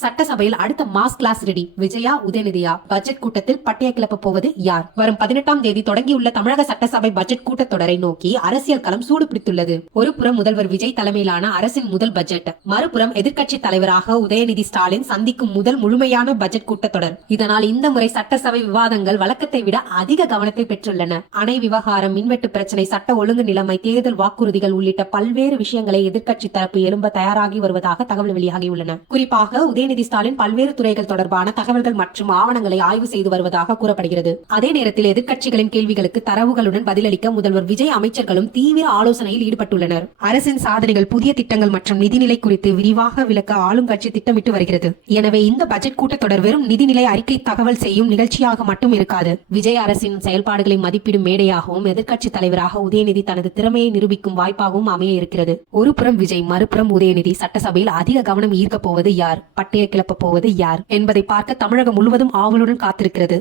சட்டசபையில் அடுத்த mass class ready. Vijaya உதயநிதியா? Budget கூட்டத்தில் பட்டைய கிளப்ப போவது யார்? வரும் 18ஆம் தேதி தொடங்கியுள்ள தமிழக சட்டசபை பட்ஜெட் கூட்டத்தொடரை நோக்கி அரசியல் களம் சூடு பிடித்துள்ளது. ஒரு புறம் முதல்வர் விஜய் தலைமையிலான அரசின் முதல் பட்ஜெட், மறுபுறம் எதிர்க்கட்சி தலைவராக உதயநிதி ஸ்டாலின் சந்திக்கும் முதல் முழுமையான பட்ஜெட் கூட்டத்தொடர். இதனால் இந்த முறை சட்டசபை விவாதங்கள் வழக்கத்தை விட அதிக கவனத்தை பெற்றுள்ளன. அணை விவகாரம், மின்வெட்டு பிரச்சனை, சட்ட ஒழுங்கு நிலைமை, தேர்தல் வாக்குறுதிகள் உள்ளிட்ட பல்வேறு விஷயங்களை எதிர்க்கட்சி தரப்பு எழும்ப தயாராகி வருவதாக தகவல் வெளியாகியுள்ளன. குறிப்பாக உதயநிதி ஸ்டாலின் பல்வேறு துறைகள் தொடர்பான தகவல்கள் மற்றும் ஆவணங்களை ஆய்வு செய்து வருவதாக கூறப்படுகிறது. அதே நேரத்தில் எதிர்க்கட்சிகளின் கேள்விகளுக்கு தரவுகளுடன் பதிலளிக்க முதல்வர் விஜய் அமைச்சர்களும் தீவிர ஆலோசனையில் ஈடுபட்டுள்ளனர். அரசின் சாதனைகள், புதிய திட்டங்கள் மற்றும் நிதிநிலை குறித்து விரிவாக விளக்க ஆளுங்கட்சி திட்டமிட்டு வருகிறது. எனவே இந்த பட்ஜெட் கூட்டத்தொடர் வெறும் நிதிநிலை அறிக்கை தகவல் செய்யும் நிகழ்ச்சியாக மட்டும் இருக்காது. விஜய் அரசின் செயல்பாடுகளை மதிப்பிடும் மேடையாகவும் எதிர்க்கட்சி தலைவராக உதயநிதி தனது திறமையை நிரூபிக்கும் வாய்ப்பாகவும் அமைய இருக்கிறது. ஒரு புறம் விஜய், மறுபுறம் உதயநிதி. சட்டசபையில் அதிக கவனம் ஈர்க்க போவது யார்? பட்டைய கிளப்ப போவது யார் என்பதை பார்க்க தமிழகம் முழுவதும் ஆவலுடன் காத்திருக்கிறது.